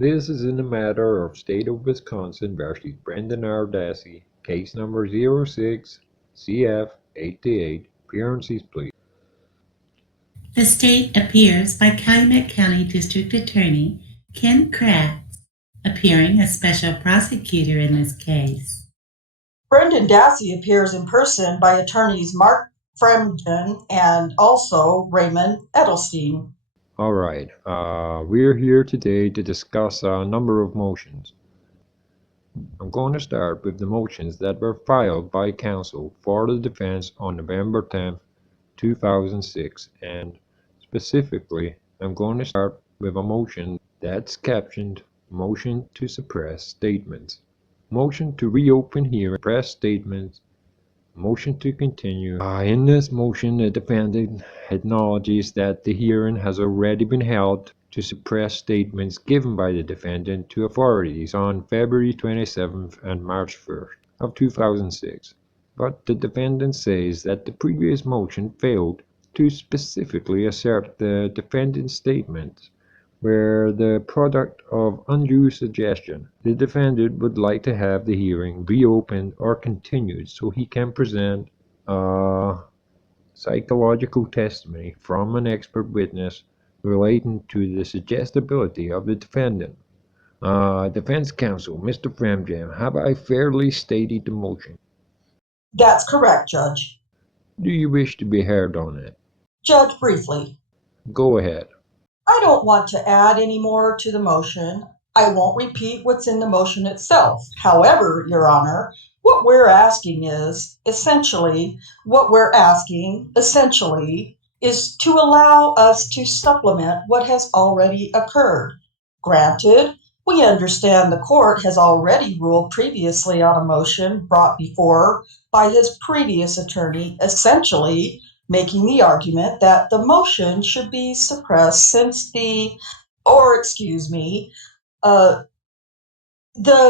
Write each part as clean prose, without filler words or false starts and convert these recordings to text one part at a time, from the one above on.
This is in the matter of State of Wisconsin versus Brendan R. Dassey, case number 06-CF-88. Appearances, please. The state appears by Calumet County District Attorney Ken KRATZ, appearing as special prosecutor in this case. Brendan Dassey appears in person by attorneys Mark FREMGEN and also Raymond Edelstein. All right, we're here today to discuss a number of motions. I'm going to start with the motions that were filed by counsel for the defense on November 10th, 2006, and specifically, I'm going to start with a motion that's captioned Motion to Suppress Statements, Motion to Reopen Hearing, Suppress Statements, Motion to Continue. In this motion, the defendant acknowledges that the hearing has already been held to suppress statements given by the defendant to authorities on February 27th and March 1st of 2006. But the defendant says that the previous motion failed to specifically assert the defendant's statements were the product of undue suggestion. The defendant would like to have the hearing reopened or continued so he can present psychological testimony from an expert witness relating to the suggestibility of the defendant. Defense counsel, Mr. FREMGEN, have I fairly stated the motion? That's correct, Judge. Do you wish to be heard on it? Judge, briefly. Go ahead. I don't want to add any more to the motion. I won't repeat what's in the motion itself. However, Your Honor, what we're asking is essentially is to allow us to supplement what has already occurred. Granted, we understand the court has already ruled previously on a motion brought before by his previous attorney, essentially making the argument that the motion should be suppressed since the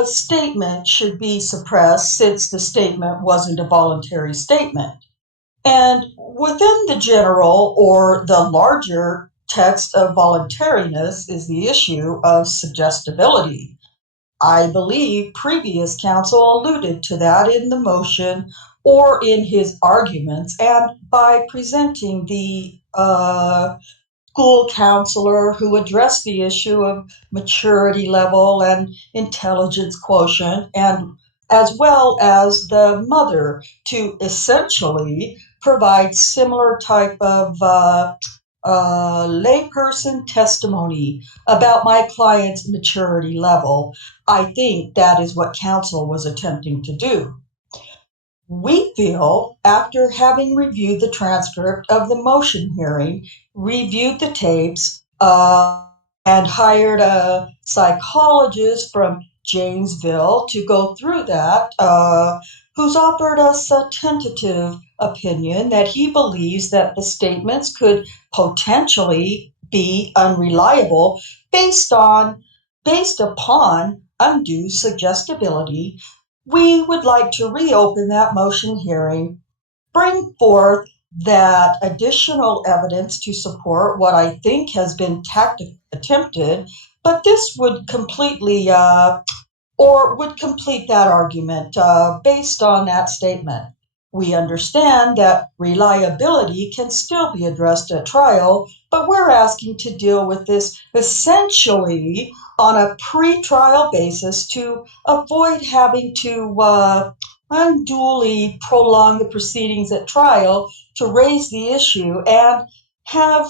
statement should be suppressed since the statement wasn't a voluntary statement. And within the general or the larger text of voluntariness is the issue of suggestibility. I believe previous counsel alluded to that in the motion or in his arguments, and by presenting the school counselor who addressed the issue of maturity level and intelligence quotient, and as well as the mother to essentially provide similar type of layperson testimony about my client's maturity level. I think that is what counsel was attempting to do. We feel, after having reviewed the transcript of the motion hearing, reviewed the tapes, and hired a psychologist from Janesville to go through that, who's offered us a tentative opinion that he believes that the statements could potentially be unreliable based upon undue suggestibility. We would like to reopen that motion hearing, bring forth that additional evidence to support what I think has been tactically attempted, but this would completely would complete that argument based on that statement. We understand that reliability can still be addressed at trial, but we're asking to deal with this essentially on a pre-trial basis to avoid having to unduly prolong the proceedings at trial to raise the issue and have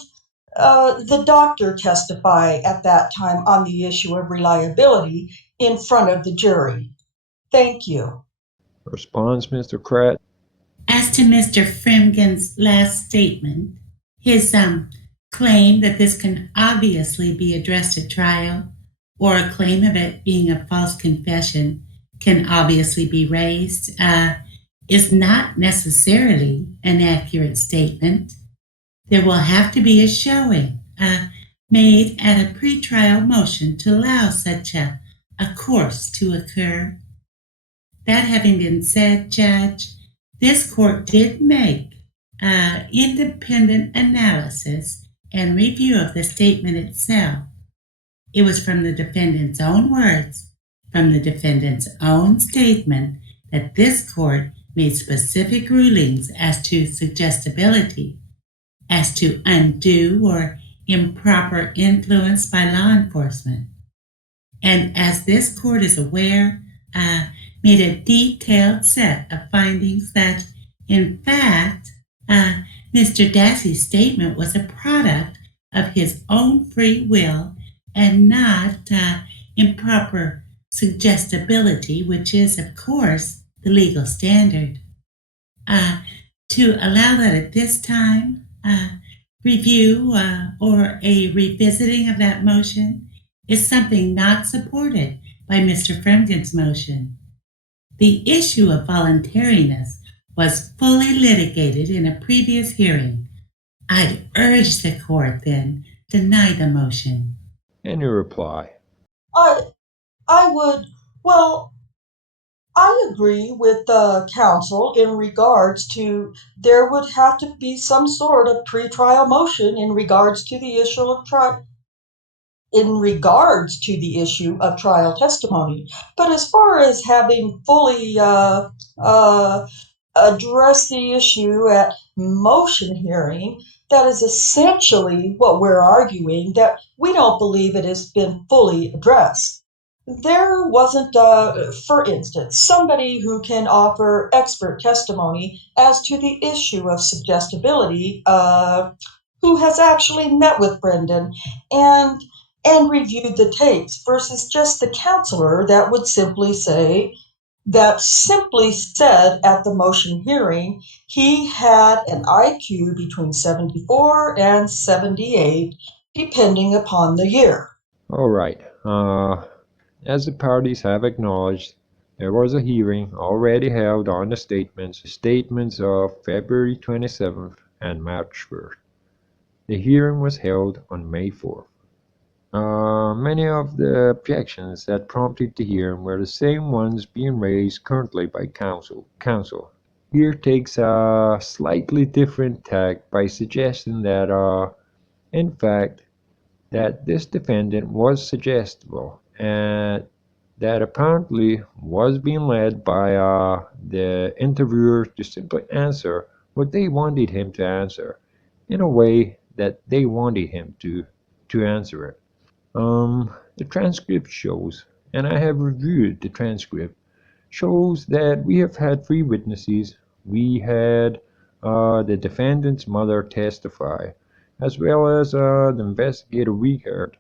the doctor testify at that time on the issue of reliability in front of the jury. Thank you. Response, Mr. KRATZ. As to Mr. FREMGEN's last statement, his claim that this can obviously be addressed at trial, or a claim of it being a false confession can obviously be raised, is not necessarily an accurate statement. There will have to be a showing made at a pretrial motion to allow such a course to occur. That having been said, Judge, this court did make independent analysis and review of the statement itself. It was from the defendant's own words, from the defendant's own statement, that this court made specific rulings as to suggestibility, as to undue or improper influence by law enforcement. And as this court is aware, made a detailed set of findings that, in fact, Mr. Dassey's statement was a product of his own free will and not improper suggestibility, which is, of course, the legal standard. To allow that at this time, review or a revisiting of that motion is something not supported by Mr. FREMGEN's motion. The issue of voluntariness was fully litigated in a previous hearing. I'd urge the court then deny the motion. Any reply? I would, well, I agree with the counsel in regards to there would have to be some sort of pretrial motion in regards to the issue of trial testimony. But as far as having fully address the issue at motion hearing, that is essentially what we're arguing, that we don't believe it has been fully addressed. There wasn't, for instance, somebody who can offer expert testimony as to the issue of suggestibility, who has actually met with Brendan and reviewed the tapes, versus just the counselor that would simply said at the motion hearing he had an IQ between 74 and 78, depending upon the year. All right. As the parties have acknowledged, there was a hearing already held on the statements of February 27th and March 1st. The hearing was held on May 4th. Many of the objections that prompted the hearing were the same ones being raised currently by counsel. Counsel here takes a slightly different tack by suggesting that, in fact, that this defendant was suggestible and that apparently was being led by the interviewer to simply answer what they wanted him to answer in a way that they wanted him to answer it. The transcript shows, and I have reviewed the transcript, shows that we have had three witnesses. We had the defendant's mother testify, as well as the investigator Ricard,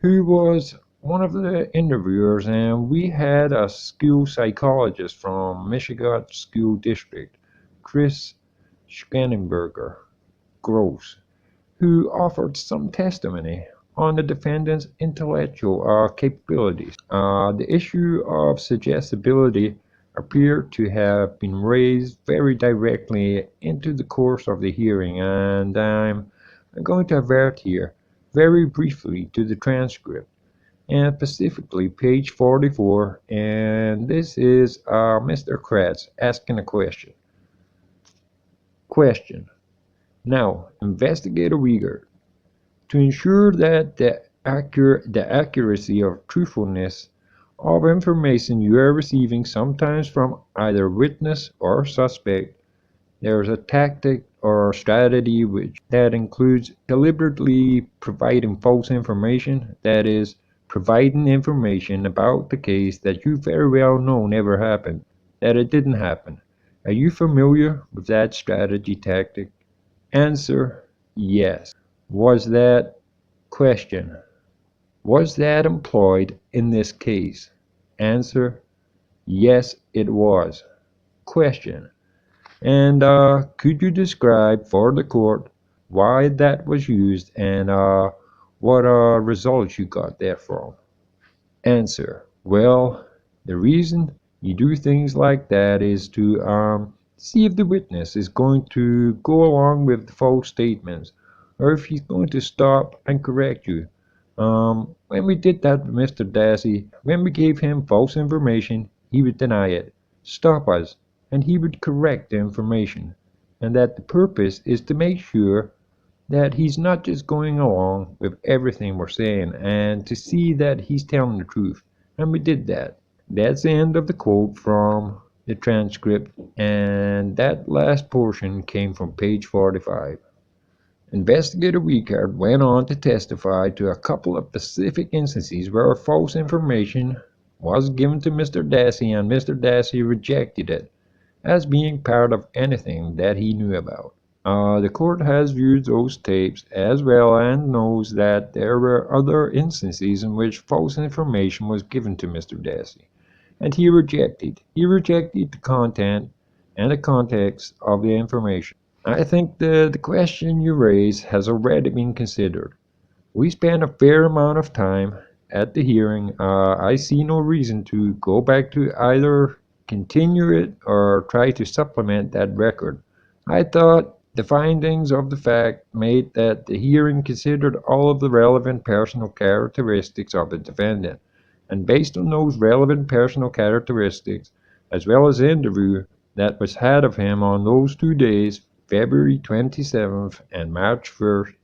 who was one of the interviewers, and we had a school psychologist from Michigan School District, Chris Scannenberger Gross, who offered some testimony on the defendant's intellectual capabilities. The issue of suggestibility appeared to have been raised very directly into the course of the hearing, and I'm going to avert here very briefly to the transcript, and specifically page 44, and this is Mr. KRATZ asking a question. Question. Now, Investigator Rieger, to ensure that the accuracy or truthfulness of information you are receiving, sometimes from either witness or suspect, there is a tactic or strategy that includes deliberately providing false information, that is, providing information about the case that you very well know never happened, that it didn't happen. Are you familiar with that strategy tactic? Answer, yes. Was that question? Was that employed in this case? Answer, yes, it was. Question. And could you describe for the court why that was used and what results you got therefrom? Answer. Well, the reason you do things like that is to see if the witness is going to go along with the false statements, or if he's going to stop and correct you. When we did that with Mr. Dassey, when we gave him false information, he would deny it, stop us, and he would correct the information. And that the purpose is to make sure that he's not just going along with everything we're saying, and to see that he's telling the truth. And we did that. That's the end of the quote from the transcript, and that last portion came from page 45. Investigator Ricard went on to testify to a couple of specific instances where false information was given to Mr. Dassey and Mr. Dassey rejected it as being part of anything that he knew about. The court has viewed those tapes as well and knows that there were other instances in which false information was given to Mr. Dassey, and he rejected. He rejected the content and the context of the information. I think the question you raise has already been considered. We spent a fair amount of time at the hearing. I see no reason to go back to either continue it or try to supplement that record. I thought the findings of the fact made that the hearing considered all of the relevant personal characteristics of the defendant, and based on those relevant personal characteristics, as well as the interview that was had of him on those 2 days, February 27th and March 1st,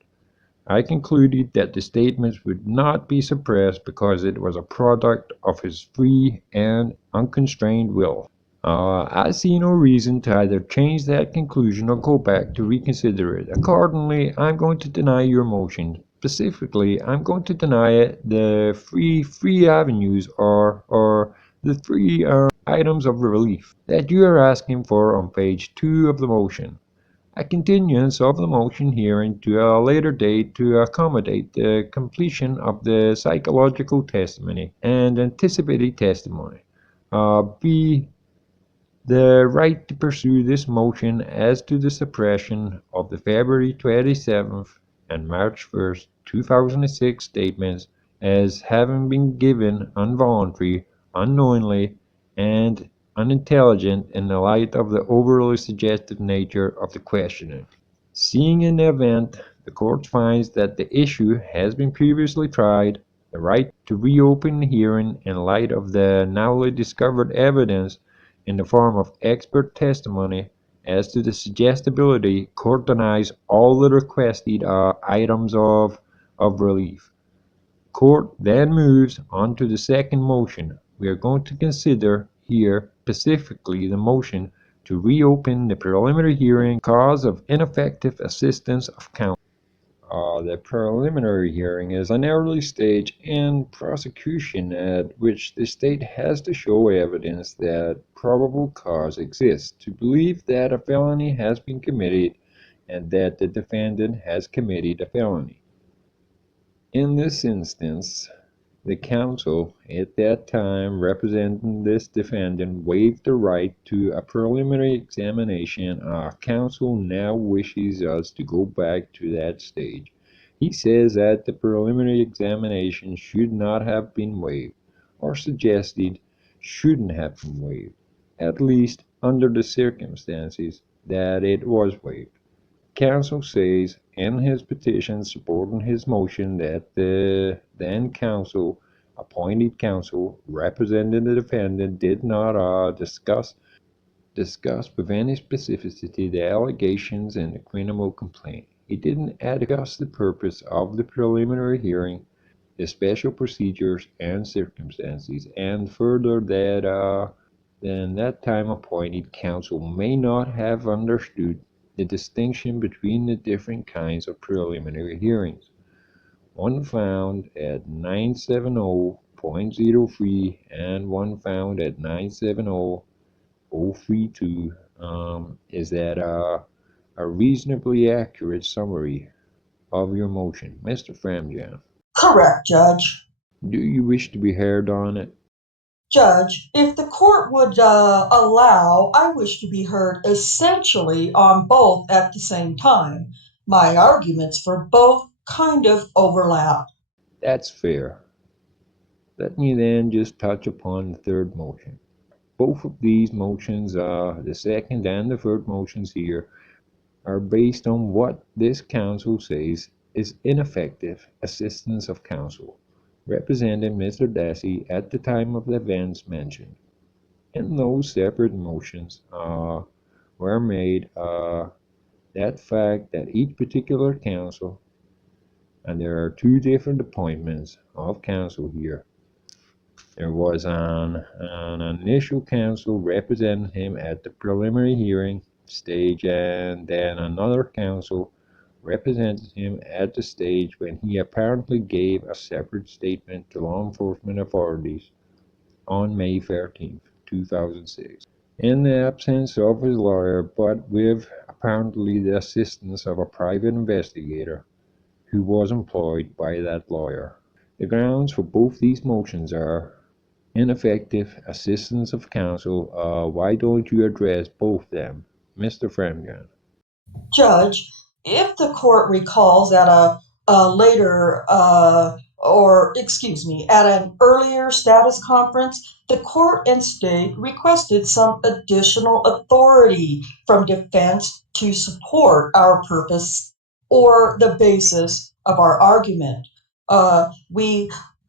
I concluded that the statements would not be suppressed because it was a product of his free and unconstrained will. I see no reason to either change that conclusion or go back to reconsider it. Accordingly, I'm going to deny your motion. Specifically, I'm going to deny it the free avenues or the three items of relief that you are asking for on page 2 of the motion. A continuance of the motion hearing to a later date to accommodate the completion of the psychological testimony and anticipated testimony. B. The right to pursue this motion as to the suppression of the February 27th and March 1st, 2006 statements as having been given involuntary, unknowingly, and unintelligent in the light of the overly suggestive nature of the questioning. Seeing in the event the court finds that the issue has been previously tried, the right to reopen the hearing in light of the newly discovered evidence in the form of expert testimony as to the suggestibility, court denies all the requested items of relief. Court then moves on to the second motion. We are going to consider here specifically the motion to reopen the preliminary hearing cause of ineffective assistance of counsel. The preliminary hearing is an early stage in prosecution at which the state has to show evidence that probable cause exists to believe that a felony has been committed and that the defendant has committed a felony. In this instance, the counsel at that time representing this defendant waived the right to a preliminary examination. Counsel now wishes us to go back to that stage. He says that the preliminary examination should not have been waived, or suggested shouldn't have been waived, at least under the circumstances that it was waived. Counsel says in his petition supporting his motion that the then appointed counsel representing the defendant did not discuss with any specificity the allegations in the criminal complaint. He didn't discuss the purpose of the preliminary hearing, the special procedures and circumstances, and further that then that time appointed counsel may not have understood the distinction between the different kinds of preliminary hearings. One found at 970.03 and one found at 970.032 is that a reasonably accurate summary of your motion. Mr. FREMGEN, Correct, Judge. do you wish to be heard on it? Judge, if the court would allow, I wish to be heard essentially on both at the same time. My arguments for both kind of overlap. That's fair. Let me then just touch upon the third motion. Both of these motions, the second and the third motions here, are based on what this counsel says is ineffective assistance of counsel, representing Mr. Dassey at the time of the events mentioned. And those separate motions were made that fact that each particular counsel, and there are two different appointments of counsel here. There was an initial counsel representing him at the preliminary hearing stage, and then another counsel represented him at the stage when he apparently gave a separate statement to law enforcement authorities on May 13th, 2006. In the absence of his lawyer, but with apparently the assistance of a private investigator who was employed by that lawyer. The grounds for both these motions are ineffective assistance of counsel. Why don't you address both them, Mr. FREMGEN? Judge, if the court recalls at a later, at an earlier status conference, the court and state requested some additional authority from defense to support our purpose or the basis of our argument.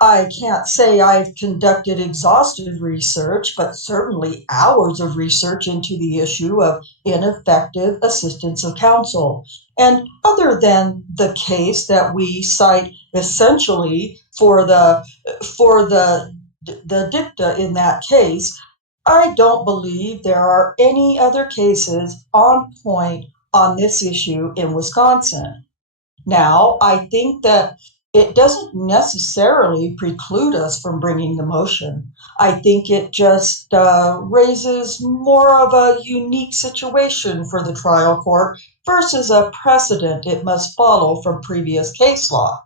I can't say I've conducted exhaustive research, but certainly hours of research into the issue of ineffective assistance of counsel. And other than the case that we cite essentially for the dicta in that case, I don't believe there are any other cases on point on this issue in Wisconsin. Now, I think that it doesn't necessarily preclude us from bringing the motion. I think it just raises more of a unique situation for the trial court versus a precedent it must follow from previous case law.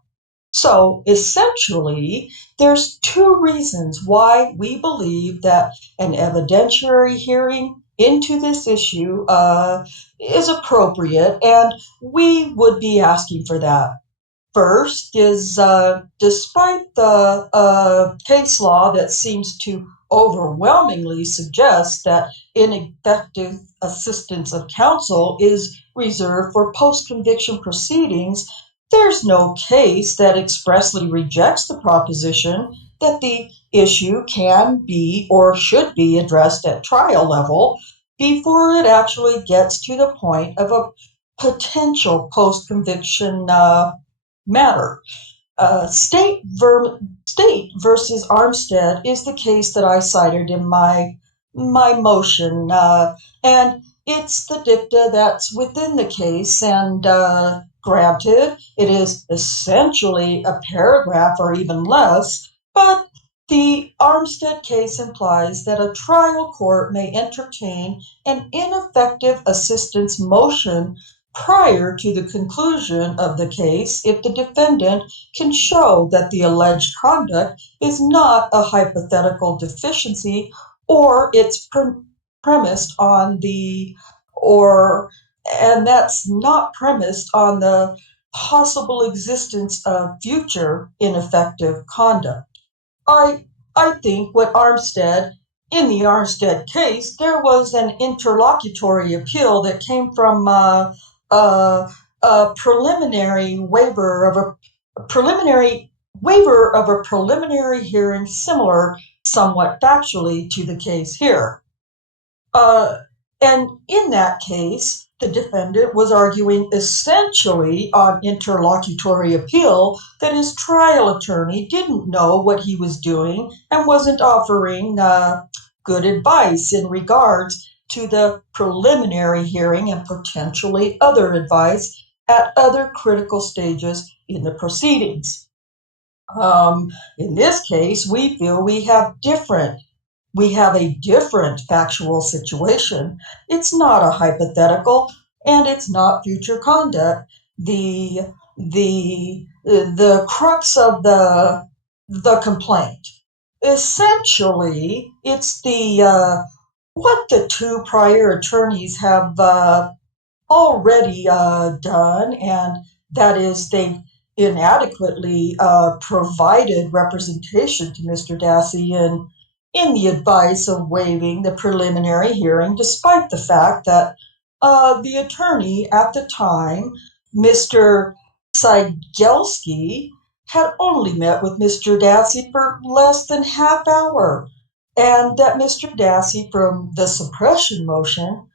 So essentially, there's two reasons why we believe that an evidentiary hearing into this issue is appropriate, and we would be asking for that. First is despite the case law that seems to overwhelmingly suggest that ineffective assistance of counsel is reserved for post-conviction proceedings, there's no case that expressly rejects the proposition that the issue can be or should be addressed at trial level before it actually gets to the point of a potential post-conviction matter. State versus Armstead is the case that I cited in my motion, and it's the dicta that's within the case. And granted, it is essentially a paragraph or even less, but the Armstead case implies that a trial court may entertain an ineffective assistance motion prior to the conclusion of the case if the defendant can show that the alleged conduct is not a hypothetical deficiency or it's premised on and that's not premised on the possible existence of future ineffective conduct. I I think what in the Armstead case, there was an interlocutory appeal that came from a preliminary waiver of a preliminary hearing, similar somewhat factually to the case here. Uh, and in that case, the defendant was arguing essentially on interlocutory appeal that his trial attorney didn't know what he was doing and wasn't offering good advice in regards to the preliminary hearing and potentially other advice at other critical stages in the proceedings. In this case, we feel we have a different factual situation. It's not a hypothetical and it's not future conduct. The crux of the complaint. Essentially, it's what the two prior attorneys have already done, and that is they've inadequately provided representation to Mr. Dassey in the advice of waiving the preliminary hearing, despite the fact that the attorney at the time, Mr. Sigelski, had only met with Mr. Dassey for less than half hour, and that Mr. Dassey, from the suppression motion,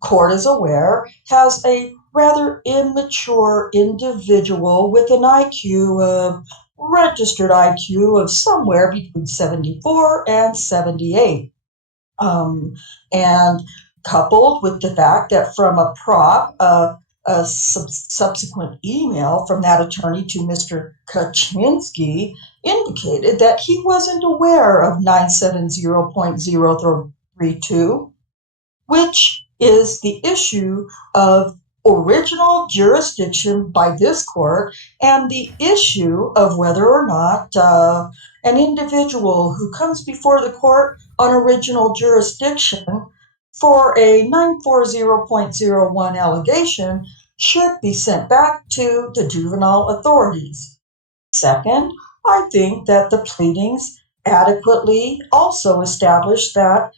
court is aware, has a rather immature individual with an registered IQ of somewhere between 74 and 78. And coupled with the fact that from a subsequent email from that attorney to Mr. Kaczynski indicated that he wasn't aware of 970.032, which is the issue of original jurisdiction by this court and the issue of whether or not an individual who comes before the court on original jurisdiction for a 940.01 allegation should be sent back to the juvenile authorities. Second, I think that the pleadings adequately also establish that,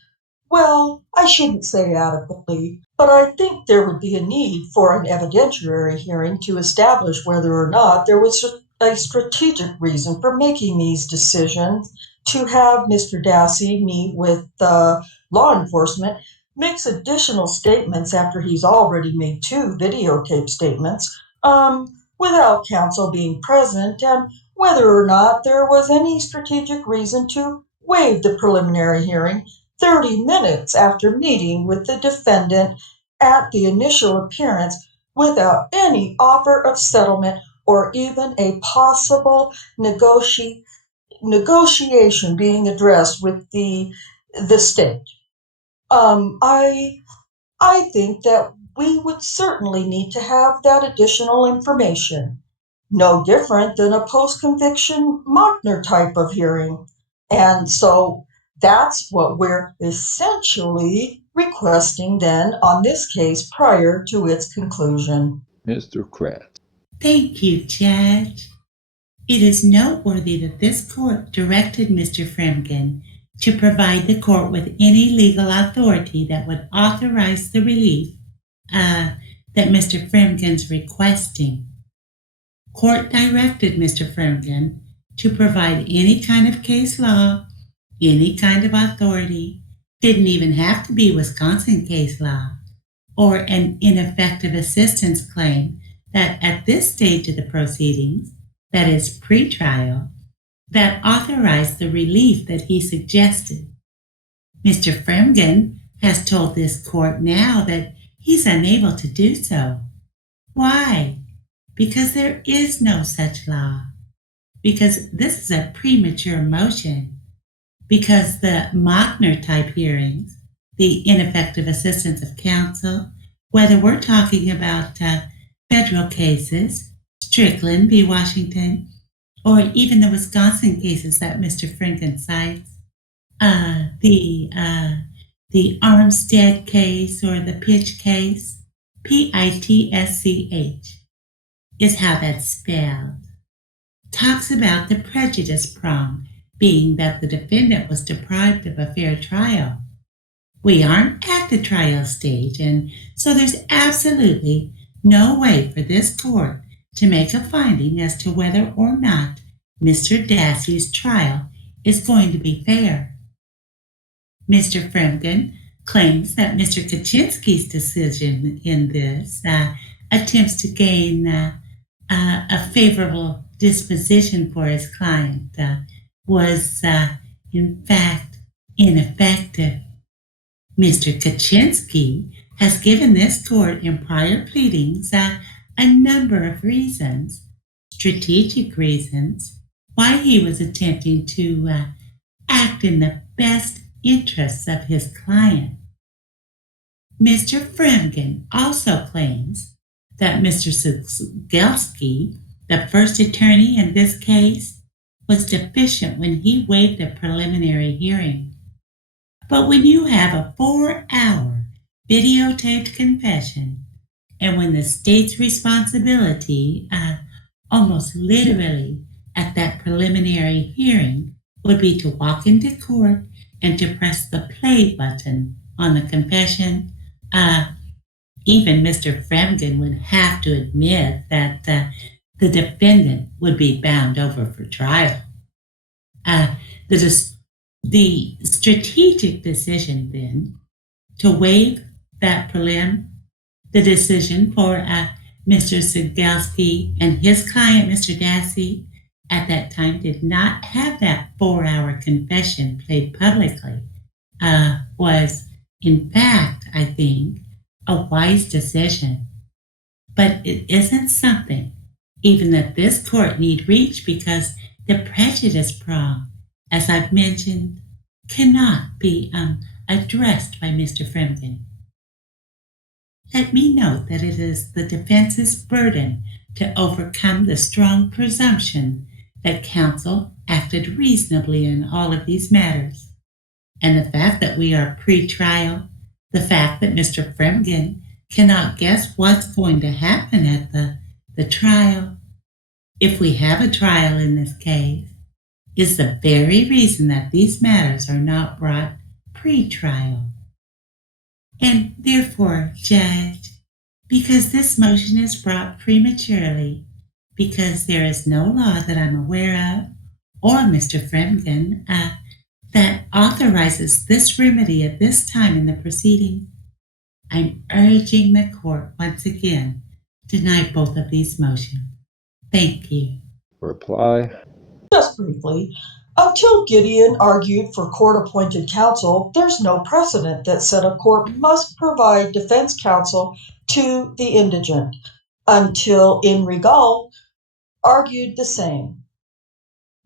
well, I shouldn't say adequately, but I think there would be a need for an evidentiary hearing to establish whether or not there was a strategic reason for making these decisions. To have Mr. Dassey meet with law enforcement, makes additional statements after he's already made 2 videotape statements without counsel being present, and whether or not there was any strategic reason to waive the preliminary hearing 30 minutes after meeting with the defendant at the initial appearance without any offer of settlement or even a possible negotiation being addressed with the state. I think that we would certainly need to have that additional information. No different than a post-conviction Mockner type of hearing. And so that's what we're essentially requesting then on this case prior to its conclusion. Mr. KRATZ. Thank you, Judge. It is noteworthy that this court directed Mr. FREMGEN to provide the court with any legal authority that would authorize the relief that Mr. FREMGEN's requesting. Court directed Mr. FREMGEN to provide any kind of case law, any kind of authority, didn't even have to be Wisconsin case law, or an ineffective assistance claim that at this stage of the proceedings, that is pretrial, that authorized the relief that he suggested. Mr. FREMGEN has told this court now that he's unable to do so. Why? Because there is no such law. Because this is a premature motion. Because the Mockner type hearings, the ineffective assistance of counsel, whether we're talking about federal cases, Strickland v. Washington, or even the Wisconsin cases that Mr. FREMGEN cites, the Armstead case or the Pitch case, Pitschh, is how that's spelled, talks about the prejudice prong being that the defendant was deprived of a fair trial. We aren't at the trial stage, and so there's absolutely no way for this court to make a finding as to whether or not Mr. Dassey's trial is going to be fair. Mr. FREMGEN claims that Mr. Kaczynski's decision in this attempts to gain a favorable disposition for his client was in fact ineffective. Mr. Kaczynski has given this court in prior pleadings a number of reasons, strategic reasons, why he was attempting to act in the best interests of his client. Mr. FREMGEN also claims that Mr. Sigelski, the first attorney in this case, was deficient when he waived the preliminary hearing. But when you have a 4-hour videotaped confession, and when the state's responsibility, almost literally at that preliminary hearing, would be to walk into court and to press the play button on the confession, even Mr. FREMGEN would have to admit that the defendant would be bound over for trial. The strategic decision then to waive that prelim, the decision for Mr. Sigelski and his client, Mr. Dassey, at that time did not have that 4-hour confession played publicly, was, in fact, I think, a wise decision. But it isn't something even that this court need reach because the prejudice prong, as I've mentioned, cannot be addressed by Mr. FREMGEN. Let me note that it is the defense's burden to overcome the strong presumption that counsel acted reasonably in all of these matters. And the fact that we are pre-trial, the fact that Mr. FREMGEN cannot guess what's going to happen at the trial, if we have a trial in this case, is the very reason that these matters are not brought pre-trial. And therefore, Judge, because this motion is brought prematurely, because there is no law that I'm aware of, or Mr. FREMGEN, that authorizes this remedy at this time in the proceeding, I'm urging the court once again deny both of these motions. Thank you. Reply. Just briefly, until Gideon argued for court-appointed counsel, there's no precedent that said a court must provide defense counsel to the indigent, until Regal argued the same.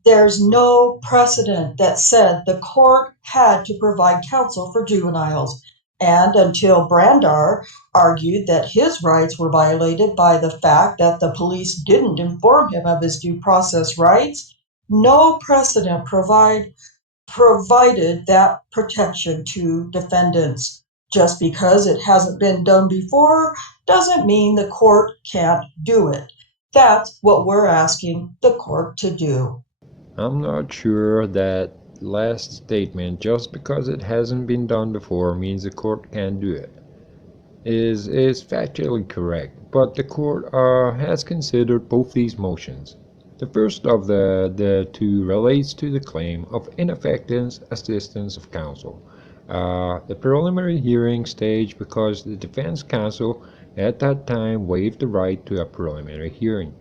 There's no precedent that said the court had to provide counsel for juveniles, and until Brandar argued that his rights were violated by the fact that the police didn't inform him of his due process rights, no precedent provided that protection to defendants. Just because it hasn't been done before doesn't mean the court can't do it. That's what we're asking the court to do. I'm not sure that last statement, just because it hasn't been done before, means the court can't do it, is factually correct, but the court has considered both these motions. The first of the two relates to the claim of ineffective assistance of counsel. The preliminary hearing stage because the defense counsel at that time waived the right to a preliminary hearing.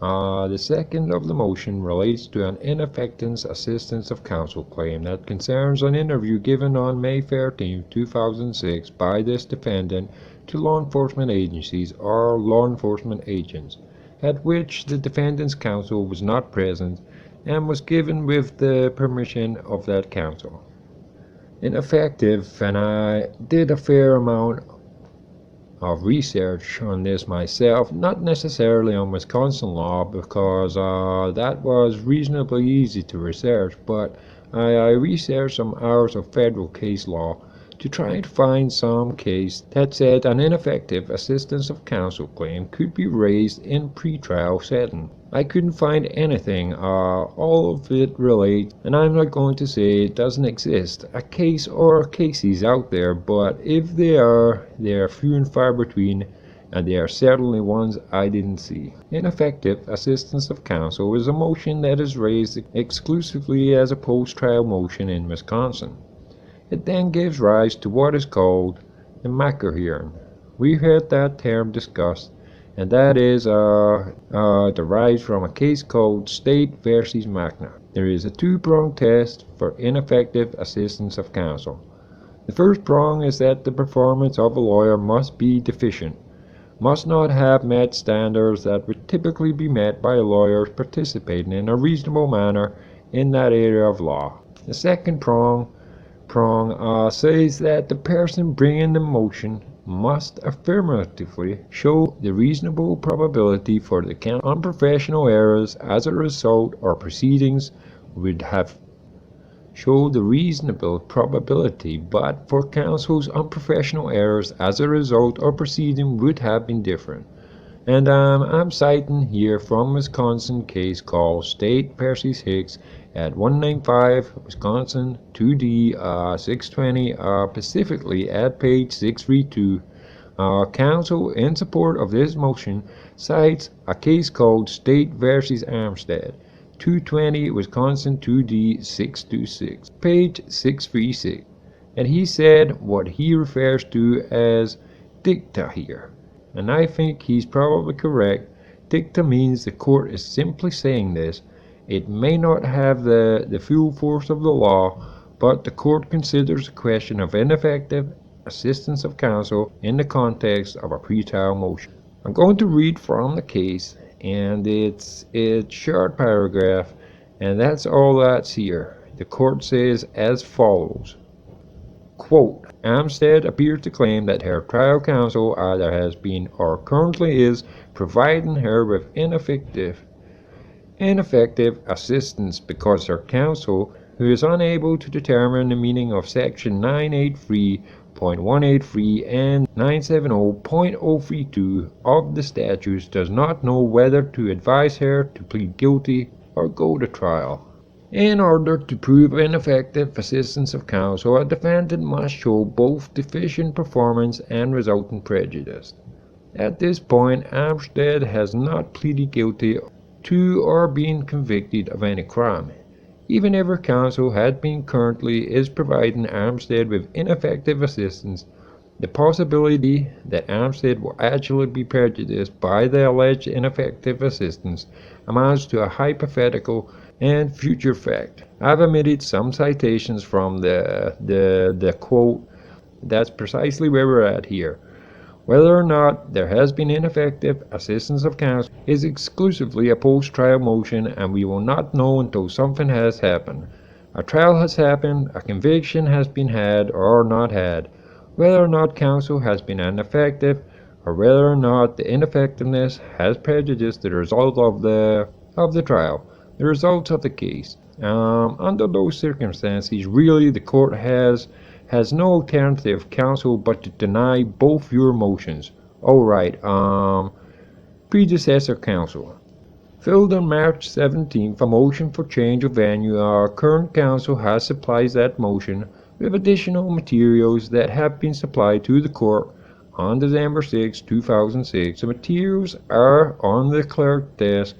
The second of the motion relates to an ineffective assistance of counsel claim that concerns an interview given on May 13, 2006 by this defendant to law enforcement agencies or law enforcement agents, at which the defendant's counsel was not present and was given with the permission of that counsel. Ineffective, and I did a fair amount of research on this myself, not necessarily on Wisconsin law because that was reasonably easy to research, but I researched some hours of federal case law to try and find some case that said an ineffective assistance of counsel claim could be raised in pretrial setting. I couldn't find anything. All of it relates, and I'm not going to say it doesn't exist, a case or cases out there, but if they are few and far between, and they are certainly ones I didn't see. Ineffective assistance of counsel is a motion that is raised exclusively as a post-trial motion in Wisconsin. It then gives rise to what is called the Macker hearing. We heard that term discussed, and that is derived from a case called State versus Magna. There is a two-pronged test for ineffective assistance of counsel. The first prong is that the performance of a lawyer must be deficient, must not have met standards that would typically be met by lawyers participating in a reasonable manner in that area of law. The second prong says that the person bringing the motion must affirmatively show the reasonable probability for the unprofessional errors as a result or proceedings would have showed the reasonable probability, but for counsel's unprofessional errors as a result or proceeding would have been different. And I'm citing here from Wisconsin case called State versus Hicks at 195 Wisconsin 2D 620, specifically at page 632. Counsel in support of this motion cites a case called State versus Armstead 220 Wisconsin 2D 626, page 636. and he said what he refers to as dicta here. And I think he's probably correct. Dicta means the court is simply saying this. It may not have the full force of the law, but the court considers the question of ineffective assistance of counsel in the context of a pretrial motion. I'm going to read from the case, and it's short paragraph, and that's all that's here. The court says as follows. Quote, Armstead appears to claim that her trial counsel either has been or currently is providing her with ineffective assistance because her counsel, who is unable to determine the meaning of section 983.183 and 970.032 of the statutes, does not know whether to advise her to plead guilty or go to trial. In order to prove ineffective assistance of counsel, a defendant must show both deficient performance and resultant prejudice. At this point, Armstead has not pleaded guilty to or been convicted of any crime. Even if her counsel had been currently is providing Armstead with ineffective assistance, the possibility that Armstead will actually be prejudiced by the alleged ineffective assistance amounts to a hypothetical and future fact. I've omitted some citations from the quote. That's precisely where we're at here. Whether or not there has been ineffective assistance of counsel is exclusively a post-trial motion, and we will not know until something has happened. A trial has happened, a conviction has been had or not had. Whether or not counsel has been ineffective, or whether or not the ineffectiveness has prejudiced the result of the trial, the results of the case. Under those circumstances, really the court has no alternative counsel but to deny both your motions. Alright, predecessor counsel. Filed on March 17th a motion for change of venue. Our current counsel has supplied that motion with additional materials that have been supplied to the court on December 6, 2006. The materials are on the clerk's desk.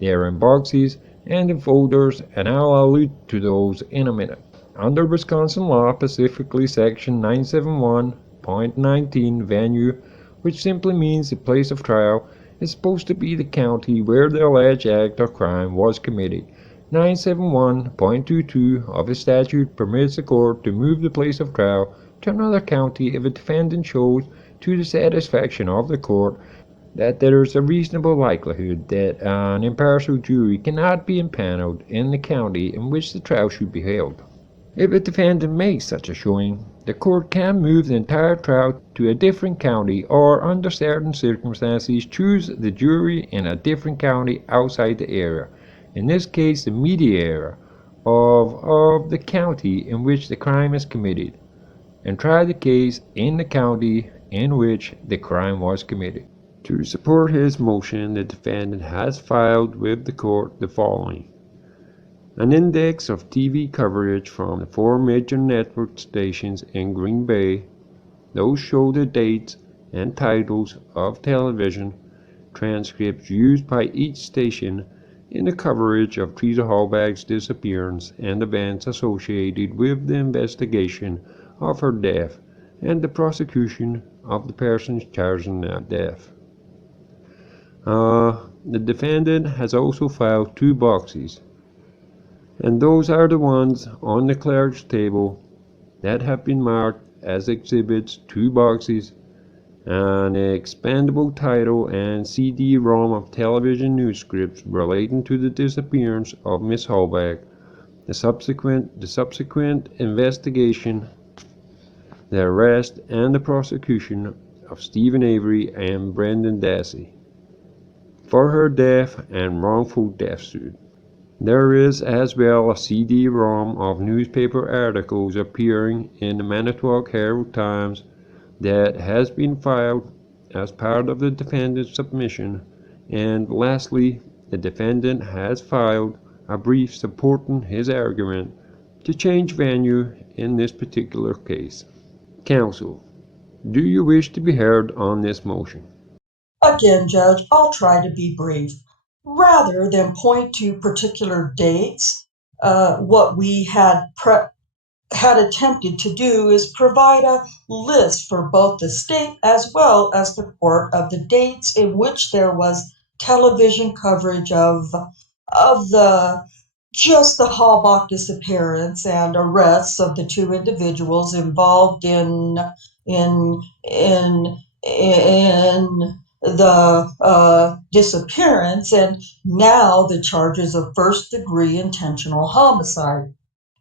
They are in boxes and in folders, and I'll allude to those in a minute. Under Wisconsin law, specifically section 971.19, venue, which simply means the place of trial, is supposed to be the county where the alleged act or crime was committed. 971.22 of the statute permits the court to move the place of trial to another county if a defendant shows to the satisfaction of the court that there is a reasonable likelihood that an impartial jury cannot be impaneled in the county in which the trial should be held. If a defendant makes such a showing, the court can move the entire trial to a different county or, under certain circumstances, choose the jury in a different county outside the area, in this case the immediate area of the county in which the crime is committed, and try the case in the county in which the crime was committed. To support his motion, the defendant has filed with the court the following: an index of TV coverage from the 4 major network stations in Green Bay. Those show the dates and titles of television transcripts used by each station in the coverage of Teresa Halbach's disappearance and events associated with the investigation of her death and the prosecution of the persons charged in that death. The defendant has also filed 2 boxes, and those are the ones on the clerk's table that have been marked as exhibits. 2 boxes, an expandable title and CD-ROM of television news scripts relating to the disappearance of Miss Halbach, the subsequent investigation, the arrest and the prosecution of Stephen Avery and Brendan Dassey for her death and wrongful death suit. There is as well a CD-ROM of newspaper articles appearing in the Manitowoc Herald-Times that has been filed as part of the defendant's submission. And lastly, the defendant has filed a brief supporting his argument to change venue in this particular case. Counsel, do you wish to be heard on this motion? Again, Judge, I'll try to be brief. Rather than point to particular dates, what we had had attempted to do is provide a list for both the state as well as the court of the dates in which there was television coverage of the just the Halbach disappearance and arrests of the two individuals involved in the disappearance, and now the charges of first-degree intentional homicide.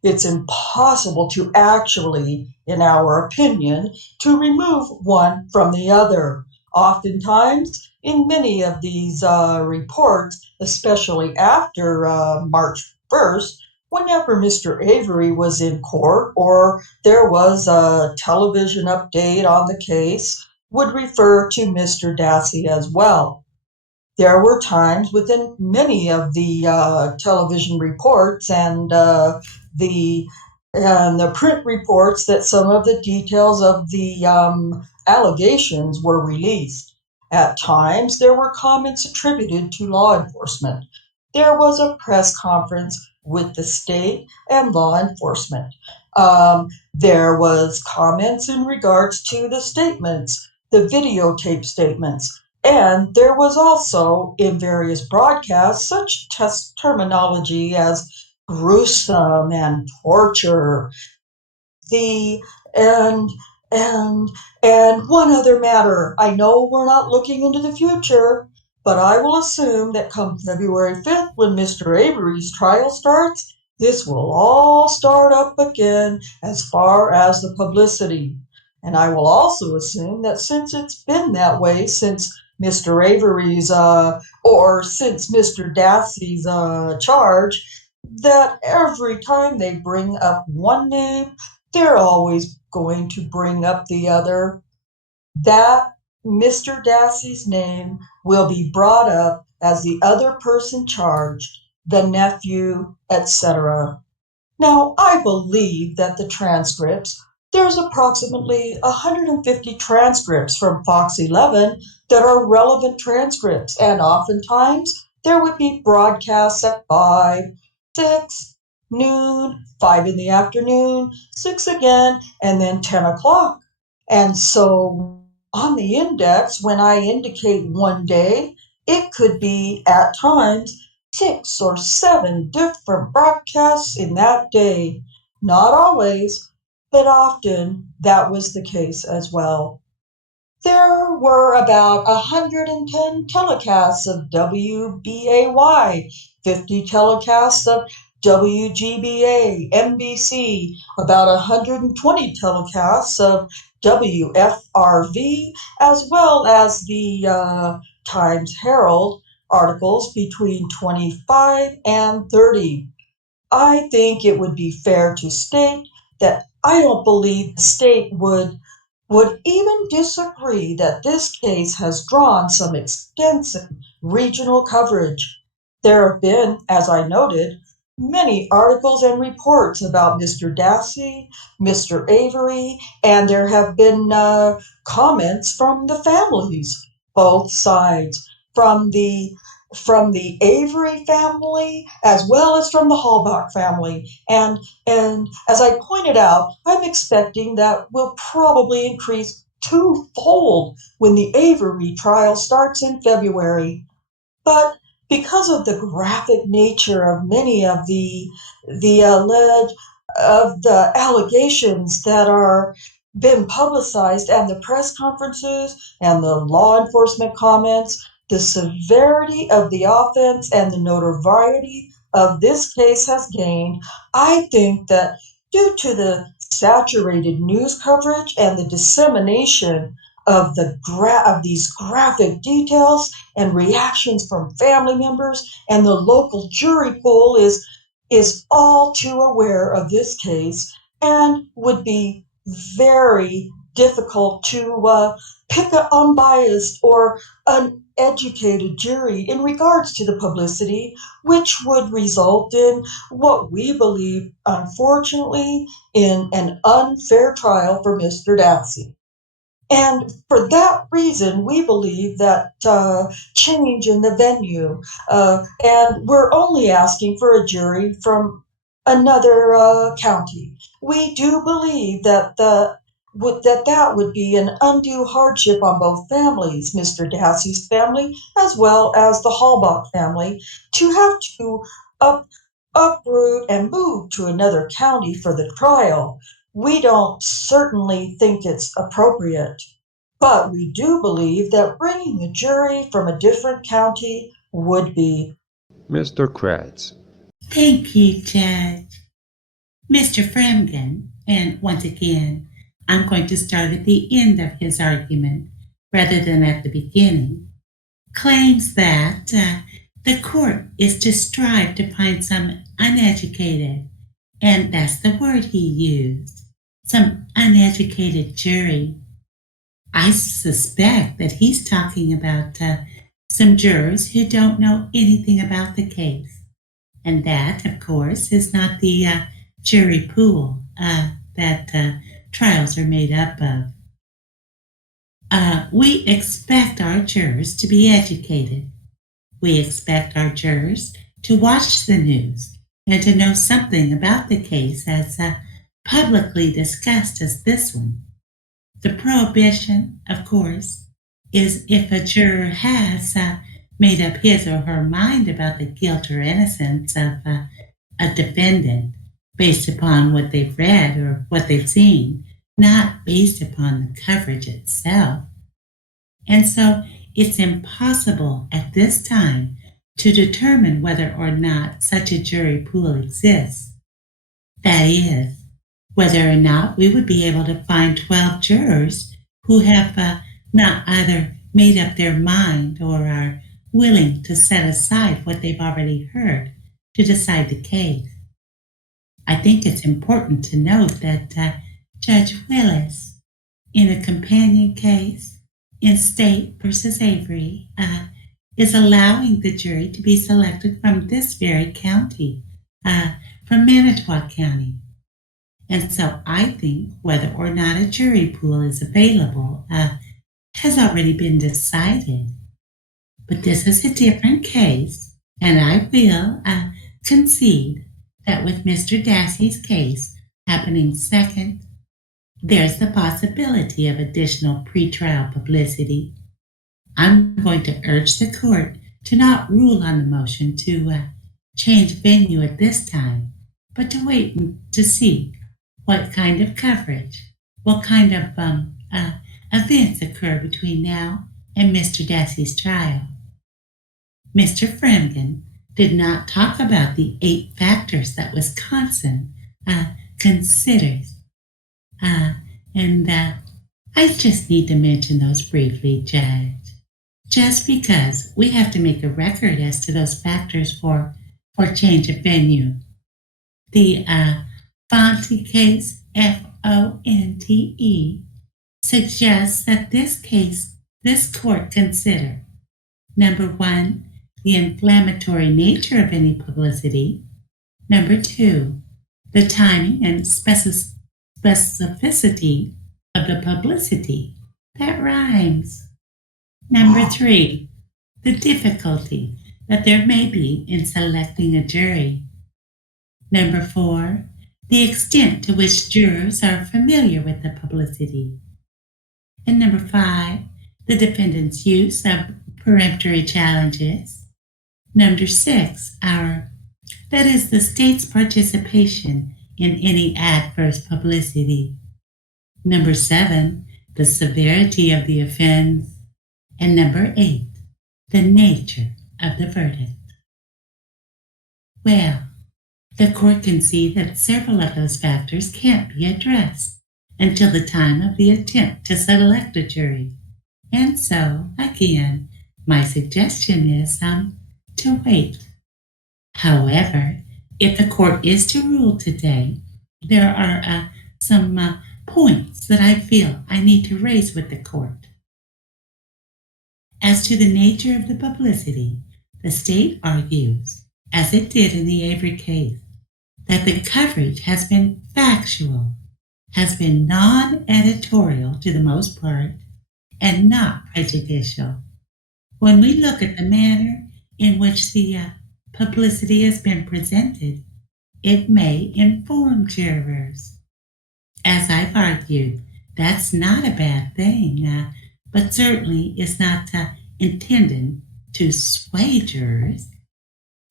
It's impossible to actually, in our opinion, to remove one from the other. Oftentimes, in many of these reports, especially after March 1st, whenever Mr. Avery was in court or there was a television update on the case, would refer to Mr. Dassey as well. There were times within many of the television reports the and the print reports that some of the details of the allegations were released. At times, there were comments attributed to law enforcement. There was a press conference with the state and law enforcement. There was comments in regards to the statements, the videotape statements. And there was also, in various broadcasts, such terminology as gruesome and torture. The and and and one other matter. I know we're not looking into the future, but I will assume that come February 5th, when Mr. Avery's trial starts, this will all start up again as far as the publicity. And I will also assume that since it's been that way since Mr. Avery's or since Mr. Dassey's charge, that every time they bring up one name, they're always going to bring up the other. That Mr. Dassey's name will be brought up as the other person charged, the nephew, etc. Now, I believe that the transcripts, there's approximately 150 transcripts from Fox 11 that are relevant transcripts, and oftentimes there would be broadcasts at 5, 6, noon, 5 in the afternoon, 6 again, and then 10 o'clock. And so on the index, when I indicate one day, it could be at times 6 or 7 different broadcasts in that day. Not always, but often that was the case as well. There were about 110 telecasts of WBAY, 50 telecasts of WGBA, NBC, about 120 telecasts of WFRV, as well as the Times Herald articles between 25 and 30. I think it would be fair to state that I don't believe the state would even disagree that this case has drawn some extensive regional coverage. There have been, as I noted, many articles and reports about Mr. Dassey, Mr. Avery, and there have been comments from the families, both sides, from the Avery family as well as from the Halbach family. And as I pointed out, I'm expecting that will probably increase twofold when the Avery trial starts in February. But because of the graphic nature of many of the alleged of the allegations that are been publicized and the press conferences and the law enforcement comments, the severity of the offense and the notoriety of this case has gained, I think that due to the saturated news coverage and the dissemination of of these graphic details and reactions from family members, and the local jury pool is all too aware of this case and would be very difficult to pick an unbiased or uneducated jury in regards to the publicity, which would result in what we believe, unfortunately, in an unfair trial for Mr. Dassey. And for that reason, we believe that change in the venue, and we're only asking for a jury from another county. We do believe that that would be an undue hardship on both families, Mr. Dassey's family as well as the Hallbach family, to have to uproot and move to another county for the trial. We don't certainly think it's appropriate, but we do believe that bringing a jury from a different county would be. Mr. KRATZ. Thank you, Judge. Mr. FREMGEN, and once again, I'm going to start at the end of his argument rather than at the beginning, claims that the court is to strive to find some uneducated, and that's the word he used, some uneducated jury. I suspect that he's talking about some jurors who don't know anything about the case. And that, of course, is not the jury pool that trials are made up of. We expect our jurors to be educated. We expect our jurors to watch the news and to know something about the case as publicly discussed as this one. The prohibition, of course, is if a juror has made up his or her mind about the guilt or innocence of a defendant based upon what they've read or what they've seen, not based upon the coverage itself. And so it's impossible at this time to determine whether or not such a jury pool exists. That is, whether or not we would be able to find 12 jurors who have not either made up their mind or are willing to set aside what they've already heard to decide the case. I think it's important to note that Judge Willis, in a companion case in State versus Avery, is allowing the jury to be selected from this very county, from Manitowoc County. And so I think whether or not a jury pool is available has already been decided. But this is a different case, and I will concede that with Mr. Dassey's case happening second, there's the possibility of additional pretrial publicity. I'm going to urge the court to not rule on the motion to change venue at this time, but to wait to see what kind of coverage, what kind of events occur between now and Mr. Dassey's trial. Mr. FREMGEN did not talk about the 8 factors that Wisconsin considers. And I just need to mention those briefly, Judge. Just because we have to make a record as to those factors for change of venue. The Fonte case, Fonte, suggests that this court consider, number 1, the inflammatory nature of any publicity. Number 2, the timing and specificity of the publicity. That rhymes. Number 3, the difficulty that there may be in selecting a jury. Number 4, the extent to which jurors are familiar with the publicity. And number 5, the defendant's use of peremptory challenges. Number 6, that is the state's participation in any adverse publicity. Number 7, the severity of the offense. And number 8, the nature of the verdict. Well, the court can see that several of those factors can't be addressed until the time of the attempt to select a jury. And so, again, my suggestion is to wait. However, if the court is to rule today, there are some points that I feel I need to raise with the court. As to the nature of the publicity, the state argues, as it did in the Avery case, that the coverage has been factual, has been non-editorial to the most part, and not prejudicial. When we look at the manner in which the publicity has been presented, it may inform jurors. As I've argued, that's not a bad thing, but certainly is not intended to sway jurors.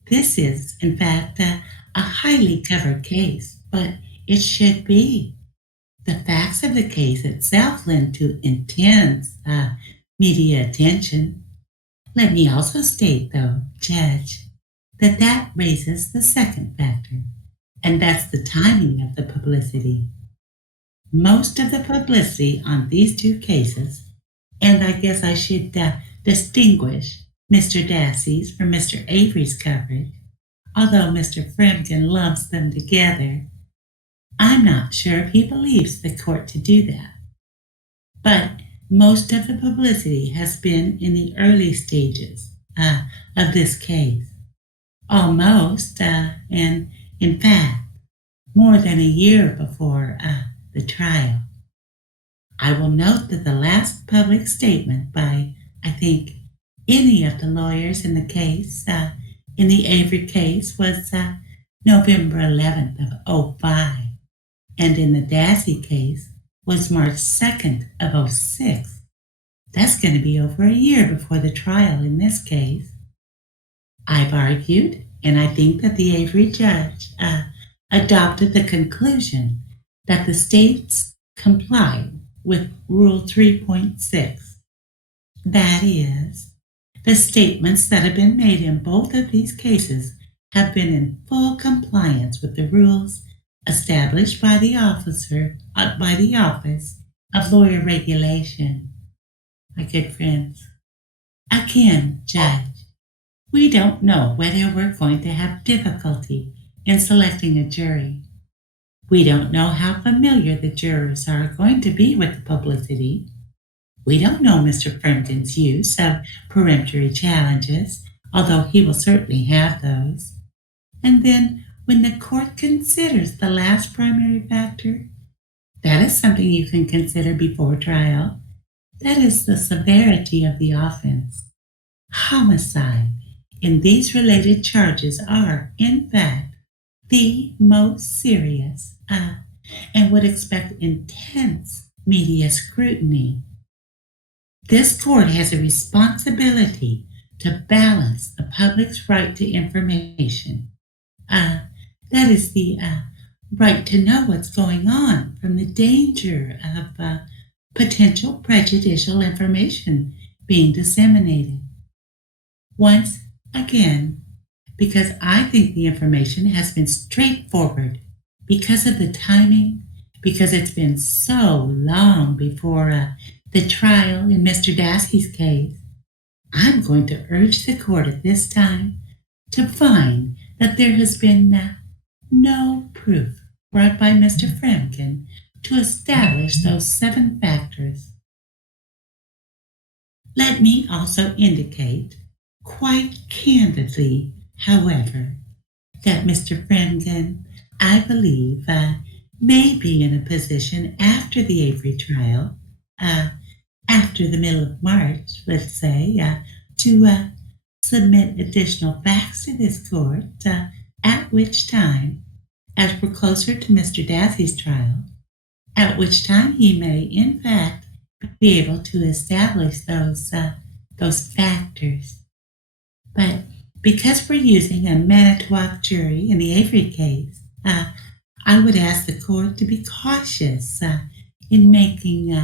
This is, in fact, a highly covered case, but it should be. The facts of the case itself lend to intense media attention. Let me also state, though, Judge, that raises the second factor, and that's the timing of the publicity. Most of the publicity on these two cases, and I guess I should distinguish Mr. Dassey's from Mr. Avery's coverage, although Mr. FREMGEN lumps them together. I'm not sure if he believes the court to do that. But most of the publicity has been in the early stages of this case. Almost, and in fact, more than a year before the trial. I will note that the last public statement by, I think, any of the lawyers in the case, in the Avery case, was November 11th of 05. And in the Dassey case was March 2nd of 06. That's going to be over a year before the trial in this case. I've argued, and I think that the Avery judge adopted the conclusion that the states complied with Rule 3.6. That is, the statements that have been made in both of these cases have been in full compliance with the rules established by the Office of Lawyer Regulation. My good friends, again, Judge, we don't know whether we're going to have difficulty in selecting a jury. We don't know how familiar the jurors are going to be with the publicity. We don't know Mr. FREMGEN's use of peremptory challenges, although he will certainly have those. And then when the court considers the last primary factor, that is something you can consider before trial. That is the severity of the offense. Homicide and these related charges are, in fact, the most serious and would expect intense media scrutiny. This court has a responsibility to balance the public's right to information. That is the right to know what's going on from the danger of potential prejudicial information being disseminated. Once again, because I think the information has been straightforward because of the timing, because it's been so long before the trial in Mr. Dassey's case, I'm going to urge the court at this time to find that there has been no proof brought by Mr. FREMGEN to establish those 7 factors. Let me also indicate, quite candidly, however, that Mr. FREMGEN, I believe, may be in a position after the Avery trial, after the middle of March, let's say, to submit additional facts to this court, at which time, as we're closer to Mr. Dassey's trial, at which time he may, in fact, be able to establish those factors. But because we're using a Manitowoc jury in the Avery case, I would ask the court to be cautious in making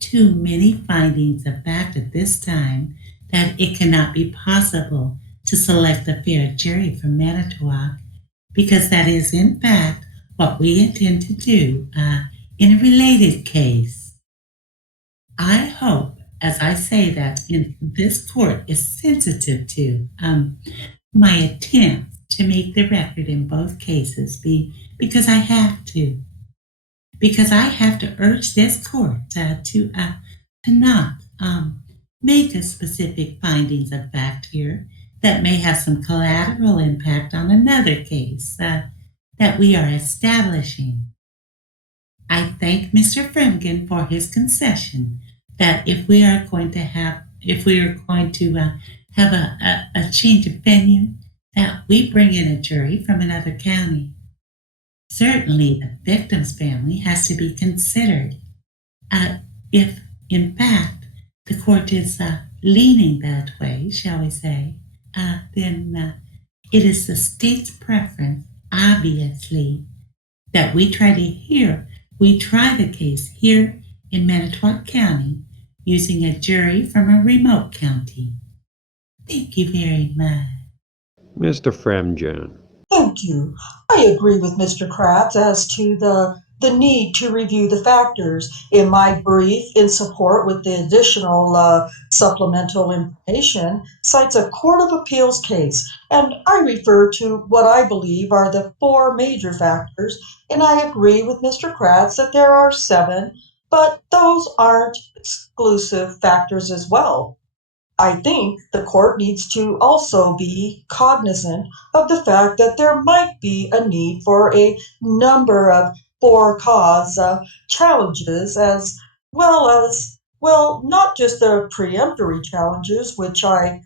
too many findings of fact at this time, that it cannot be possible to select a fair jury from Manitowoc, because that is, in fact, what we intend to do in a related case. I hope, as I say that, this court is sensitive to my attempt to make the record in both cases because I have to. Because I have to urge this court to not make a specific findings of fact here that may have some collateral impact on another case that we are establishing. I thank Mr. FREMGEN for his concession that if we are going to have a change of venue, that we bring in a jury from another county. Certainly, the victim's family has to be considered. If, in fact, the court is leaning that way, shall we say, then it is the state's preference, obviously, that we try the case here in Manitowoc County using a jury from a remote county. Thank you very much. Mr. FREMGEN. Thank you. I agree with Mr. KRATZ as to the need to review the factors. In my brief in support with the additional supplemental information cites a Court of Appeals case, and I refer to what I believe are the 4 major factors, and I agree with Mr. KRATZ that there are 7, but those aren't exclusive factors as well. I think the court needs to also be cognizant of the fact that there might be a need for a number of for-cause challenges, as well as, well, not just the preemptory challenges, which I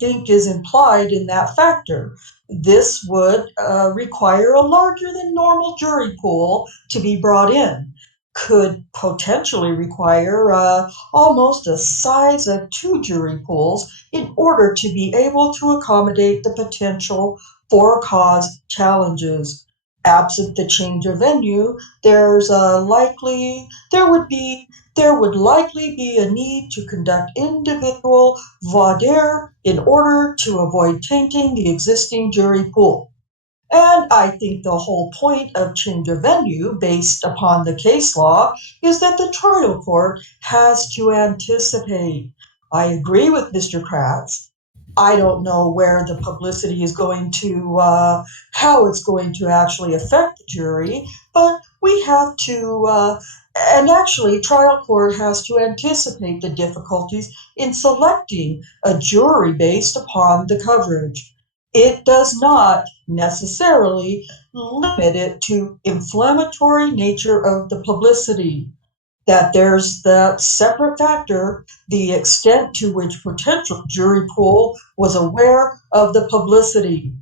think is implied in that factor. This would require a larger than normal jury pool to be brought in, could potentially require almost a size of 2 jury pools in order to be able to accommodate the potential for-cause challenges. Absent the change of venue, there would likely be a need to conduct individual voir dire in order to avoid tainting the existing jury pool. And I think the whole point of change of venue, based upon the case law, is that the trial court has to anticipate. I agree with Mr. KRATZ. I don't know where the publicity is going to, how it's going to actually affect the jury, but we have to, and actually, trial court has to anticipate the difficulties in selecting a jury based upon the coverage. It does not necessarily limit it to inflammatory nature of the publicity. That there's that separate factor, the extent to which potential jury pool was aware of the publicity.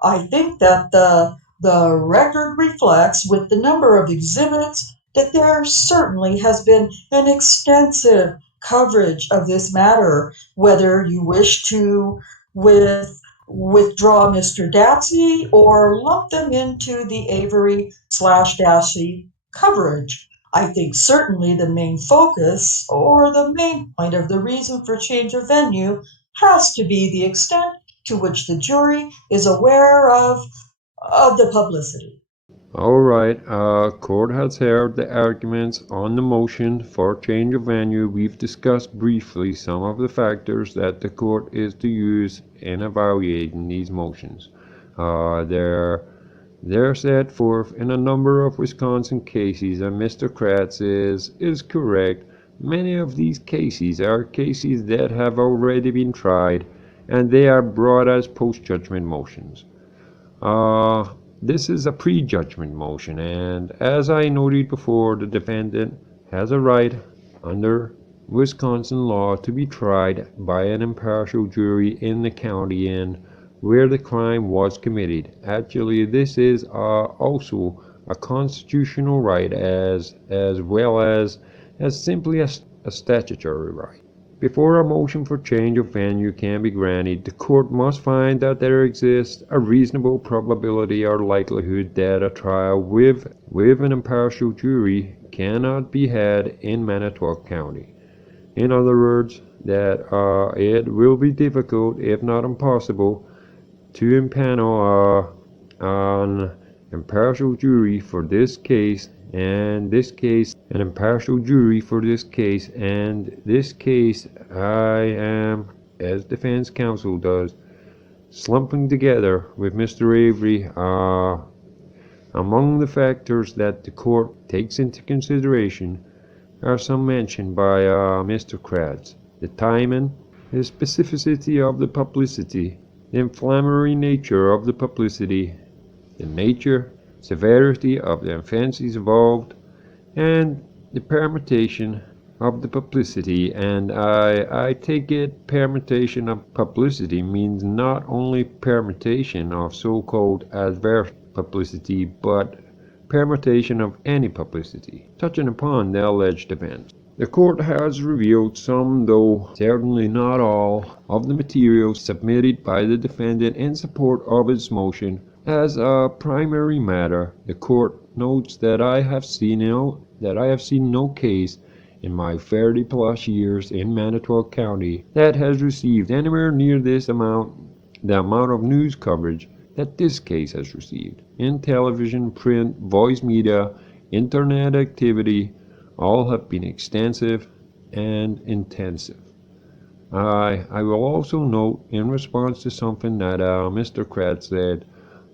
I think that the record reflects, with the number of exhibits, that there certainly has been an extensive coverage of this matter, whether you wish to withdraw Mr. Dassey or lump them into the Avery/Dassey coverage. I think certainly the main focus or the main point of the reason for change of venue has to be the extent to which the jury is aware of the publicity. All right, court has heard the arguments on the motion for change of venue. We've discussed briefly some of the factors that the court is to use in evaluating these motions. They're set forth in a number of Wisconsin cases, and Mr. KRATZ is correct. Many of these cases are cases that have already been tried, and they are brought as post-judgment motions. This is a pre-judgment motion, and as I noted before, the defendant has a right under Wisconsin law to be tried by an impartial jury in the county in where the crime was committed. Actually, this is also a constitutional right as well as simply a statutory right. Before a motion for change of venue can be granted, the court must find that there exists a reasonable probability or likelihood that a trial with an impartial jury cannot be had in Manitowoc County. In other words, that it will be difficult, if not impossible, to impanel an impartial jury for this case, and this case an impartial jury for this case, and this case I am, as defense counsel does, slumping together with Mr. Avery. Among the factors that the court takes into consideration are some mentioned by Mr. KRATZ: the timing, the specificity of the publicity, the inflammatory nature of the publicity, the nature, severity of the offenses involved, and the permutation of the publicity. And I take it permutation of publicity means not only permutation of so-called adverse publicity, but permutation of any publicity, touching upon the alleged events. The court has revealed some, though certainly not all, of the materials submitted by the defendant in support of its motion. As a primary matter, the court notes that I have seen no case in my 30-plus years in Manitowoc County that has received anywhere near the amount of news coverage that this case has received. In television, print, voice media, internet activity, all have been extensive and intensive. I will also note, in response to something that Mr. KRATZ said,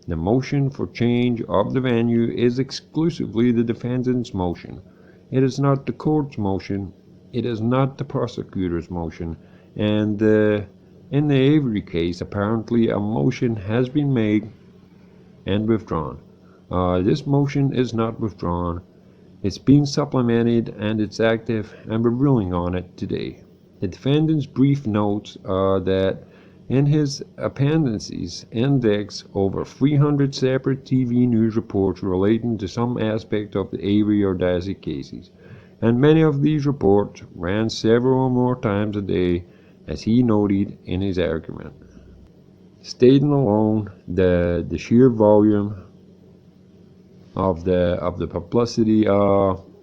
the motion for change of the venue is exclusively the defendant's motion. It is not the court's motion, it is not the prosecutor's motion, and in the Avery case, apparently a motion has been made and withdrawn. This motion is not withdrawn. It's being supplemented and it's active, and we're ruling on it today. The defendant's brief notes that in his appendices index over 300 separate TV news reports relating to some aspect of the Avery or Dassey cases, and many of these reports ran several or more times a day, as he noted in his argument. Stating alone the sheer volume of the publicity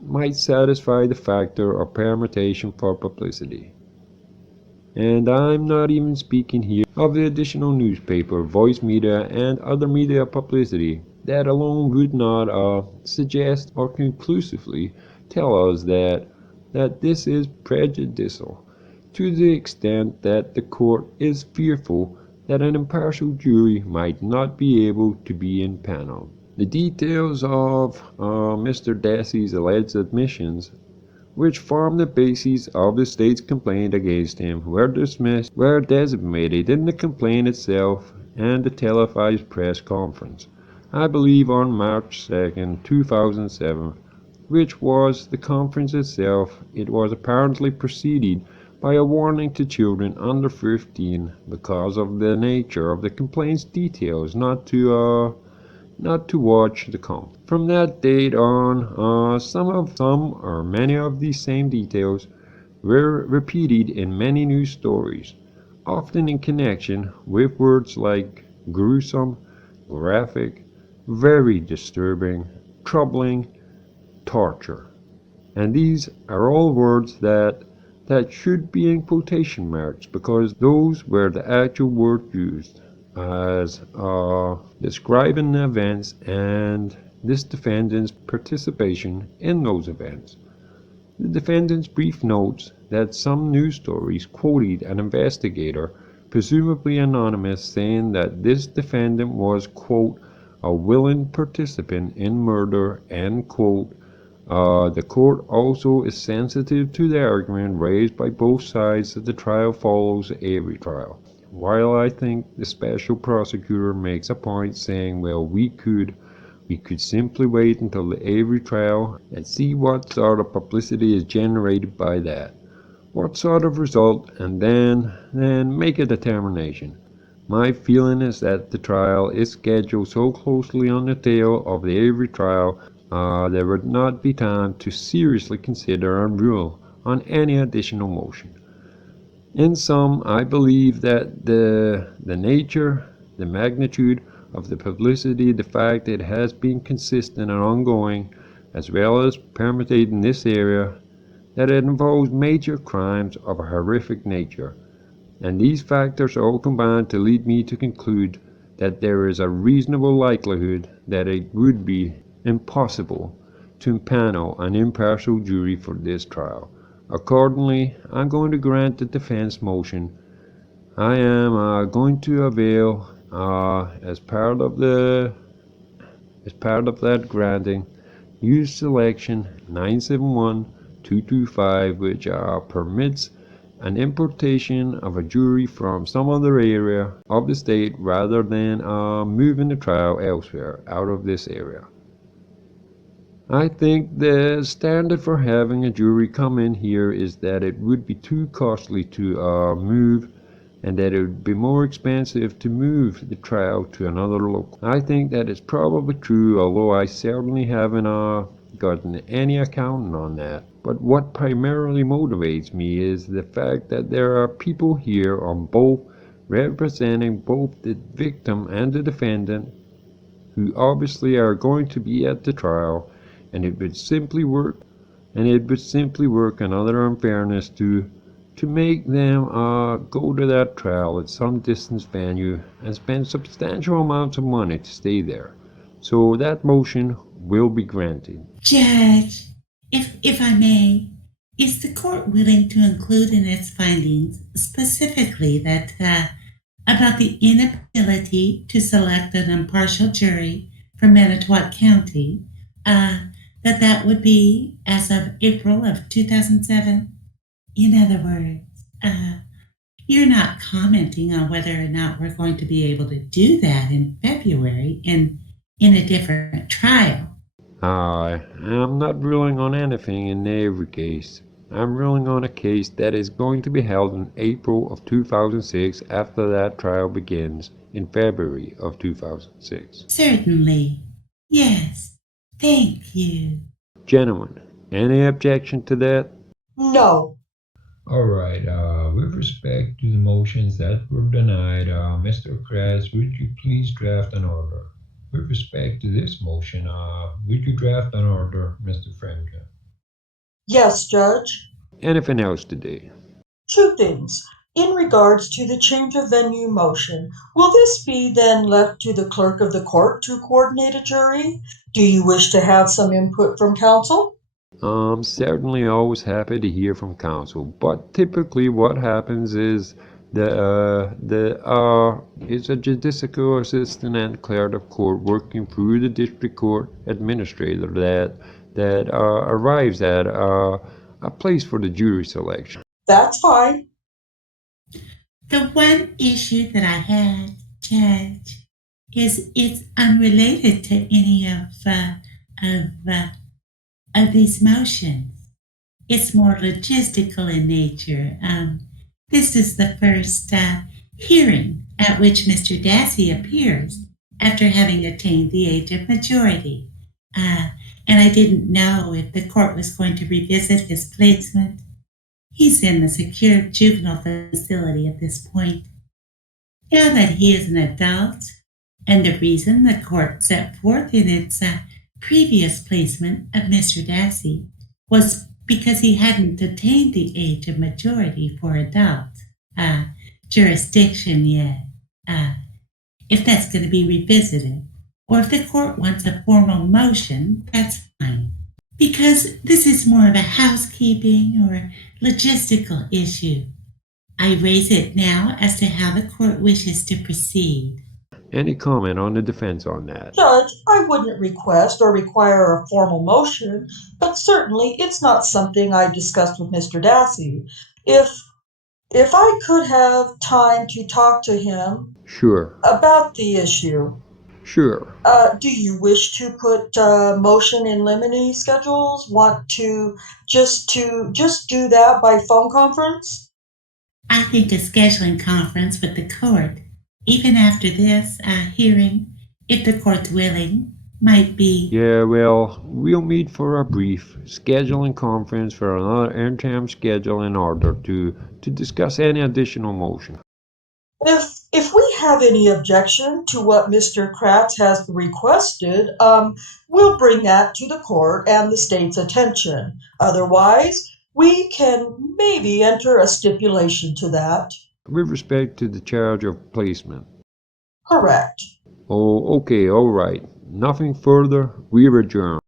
might satisfy the factor of permutation for publicity. And I'm not even speaking here of the additional newspaper, voice media, and other media publicity that alone would not suggest or conclusively tell us that this is prejudicial, to the extent that the court is fearful that an impartial jury might not be able to be impaneled. The details of Mr. Dassey's alleged admissions, which form the basis of the state's complaint against him, were designated in the complaint itself and the televised press conference, I believe on March 2nd, 2007, which was the conference itself. It was apparently preceded by a warning to children under 15 because of the nature of the complaint's details not to watch the conference. From that date on, some or many of these same details were repeated in many news stories, often in connection with words like gruesome, graphic, very disturbing, troubling, torture. And these are all words that should be in quotation marks because those were the actual words used as describing the events and this defendant's participation in those events. The defendant's brief notes that some news stories quoted an investigator, presumably anonymous, saying that this defendant was, quote, a willing participant in murder, end quote. The court also is sensitive to the argument raised by both sides that the trial follows the Avery trial. While I think the special prosecutor makes a point saying, well, we could simply wait until the Avery trial and see what sort of publicity is generated by that, what sort of result, and then make a determination. My feeling is that the trial is scheduled so closely on the tail of the Avery trial, there would not be time to seriously consider and rule on any additional motion. In sum, I believe that the nature, the magnitude of the publicity, the fact it has been consistent and ongoing, as well as permeated in this area, that it involves major crimes of a horrific nature, and these factors all combine to lead me to conclude that there is a reasonable likelihood that it would be impossible to impanel an impartial jury for this trial. Accordingly, I'm going to grant the defense motion. I am going to avail, as part of that granting, use selection 971-225, which permits an importation of a jury from some other area of the state rather than moving the trial elsewhere out of this area. I think the standard for having a jury come in here is that it would be too costly to move and that it would be more expensive to move the trial to another location. I think that is probably true, although I certainly haven't gotten any accounting on that. But what primarily motivates me is the fact that there are people here on both representing both the victim and the defendant who obviously are going to be at the trial, and it would simply work another unfairness to make them go to that trial at some distance venue and spend substantial amounts of money to stay there. So that motion will be granted. Judge, if I may, is the court willing to include in its findings specifically that about the inability to select an impartial jury for Manitowoc County, that would be as of April of 2007? In other words, you're not commenting on whether or not we're going to be able to do that in February in a different trial. I'm not ruling on anything in every case. I'm ruling on a case that is going to be held in April of 2006 after that trial begins in February of 2006. Certainly. Yes. Thank you. Gentlemen, any objection to that? No. All right, with respect to the motions that were denied, Mr. KRATZ, would you please draft an order? With respect to this motion, would you draft an order, Mr. FREMGEN? Yes, Judge. Anything else today? Two things. In regards to the change of venue motion, will this be then left to the clerk of the court to coordinate a jury? Do you wish to have some input from counsel? I'm certainly always happy to hear from counsel, but typically what happens is it's a judicial assistant and clerk of court working through the district court administrator that arrives at a place for the jury selection. That's fine. The one issue that I had, Judge, is it's unrelated to any of these motions. It's more logistical in nature. This is the first hearing at which Mr. Dassey appears after having attained the age of majority. And I didn't know if the court was going to revisit his placement. He's in the secure juvenile facility at this point. Now that he is an adult, and the reason the court set forth in its previous placement of Mr. Dassey was because he hadn't attained the age of majority for adult jurisdiction yet. If that's going to be revisited, or if the court wants a formal motion, that's fine. Because this is more of a housekeeping or logistical issue. I raise it now as to how the court wishes to proceed. Any comment on the defense on that? Judge, I wouldn't request or require a formal motion, but certainly it's not something I discussed with Mr. Dassey. If I could have time to talk to him Sure. about the issue. Sure. Do you wish to put motion in limine schedules? Want to just do that by phone conference? I think a scheduling conference with the court, even after this hearing, if the court's willing, might be. Yeah, well, we'll meet for a brief scheduling conference for another interim schedule in order to discuss any additional motion. If we have any objection to what Mr. KRATZ has requested, we'll bring that to the court and the state's attention. Otherwise, we can maybe enter a stipulation to that. With respect to the charge of placement. Correct. Oh, okay, all right. Nothing further. We adjourn.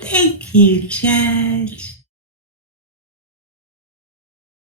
Thank you, Judge.